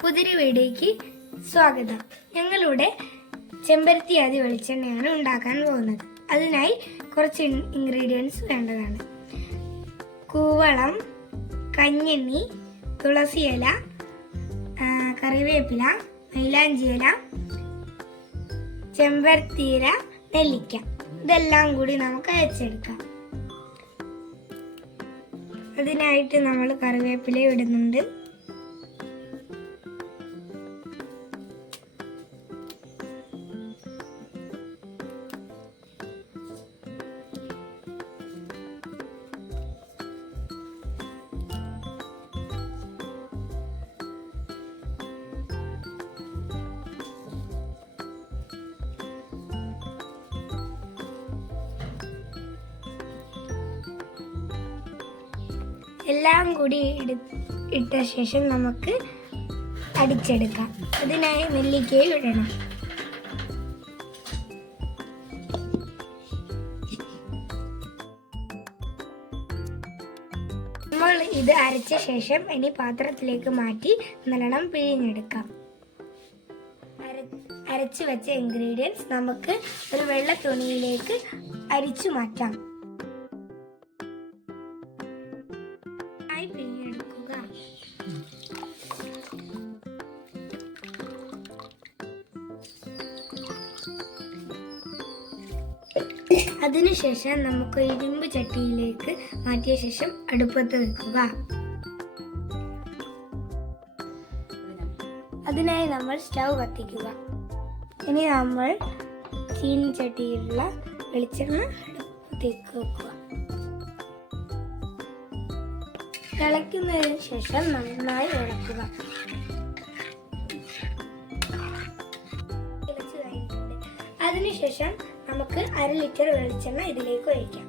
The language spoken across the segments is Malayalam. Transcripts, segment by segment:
പുതിയൊരു വീഡിയോയ്ക്ക് സ്വാഗതം. ഞങ്ങളുടെ ചെമ്പരത്തി ആദി വെളിച്ചെണ്ണയാണ് ഉണ്ടാക്കാൻ പോകുന്നത്. അതിനായി കുറച്ച് ഇൻഗ്രീഡിയൻസ് വേണ്ടതാണ്. കൂവളം, കഞ്ഞെണ്ണി, തുളസിയില, കറിവേപ്പില, മൈലാഞ്ചിയില, ചെമ്പരത്തിയില, നെല്ലിക്ക. ഇതെല്ലാം കൂടി നമുക്ക് അരച്ചെടുക്കാം. അതിനായിട്ട് നമ്മൾ കറിവേപ്പില ഇടുന്നുണ്ട്. എല്ലാം കൂടി ഇട്ട ശേഷം നമുക്ക് അടിച്ചെടുക്കാം. അതിനായി നെല്ലിക്കയും ഇടണം. നമ്മൾ ഇത് അരച്ച ശേഷം ഇനി പാത്രത്തിലേക്ക് മാറ്റി നല്ലോണം പിഴിഞ്ഞെടുക്കാം. അരച്ചു വെച്ച ഇൻഗ്രീഡിയൻസ് നമുക്ക് ഒരു വെള്ള തുണിയിലേക്ക് അരിച്ചു മാറ്റാം. പിഴിഞ്ഞെടുക്കുക. അതിനുശേഷം നമുക്ക് ഇരുമ്പ് ചട്ടിയിലേക്ക് മാറ്റിയ ശേഷം അടുപ്പത്ത് വെക്കുക. അതിനായി നമ്മൾ സ്റ്റൗ കത്തിക്കുക. ഇനി നമ്മൾ ചീനിച്ചട്ടിയിലുള്ള വെളിച്ചെണ്ണ അടുപ്പത്തേക്ക് വെക്കുക. തിളയ്ക്കുന്നതിന് ശേഷം നന്നായി ഇളക്കുക. അതിനുശേഷം നമുക്ക് 1/2 ലിറ്റർ വെളിച്ചെണ്ണ ഇതിലേക്ക് ഒഴിക്കാം.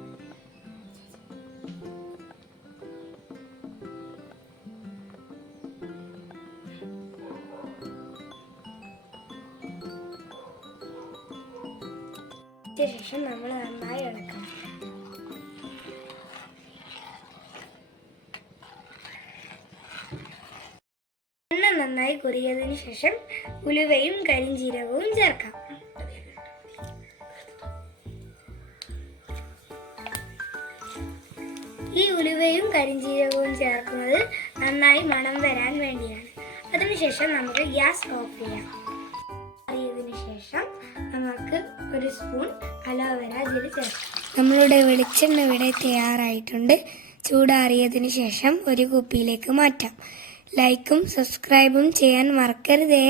ശേഷം നമ്മൾ നന്നായി ഇളക്കാം. എണ്ണ നന്നായി കുറിയതിനു ശേഷം ഉലുവയും കരിഞ്ജീരകവും ചേർക്കാം. ഈ ഉലുവയും കരിഞ്ജീരകവും ചേർക്കുന്നത് നന്നായി മണം വരാൻ വേണ്ടിയാണ്. അതിനുശേഷം നമുക്ക് ഗ്യാസ് ഓഫ് ചെയ്യാം. അറിയതിനു ശേഷം നമുക്ക് 1 സ്പൂൺ അലോവേര ജെൽ ചേർക്കാം. നമ്മളുടെ വെളിച്ചെണ്ണ ഇവിടെ തയ്യാറായിട്ടുണ്ട്. ചൂടാറിയതിനു ശേഷം ഒരു കുപ്പിയിലേക്ക് മാറ്റാം. ലൈക്കും സബ്സ്ക്രൈബും ചെയ്യാൻ മറക്കരുതേ.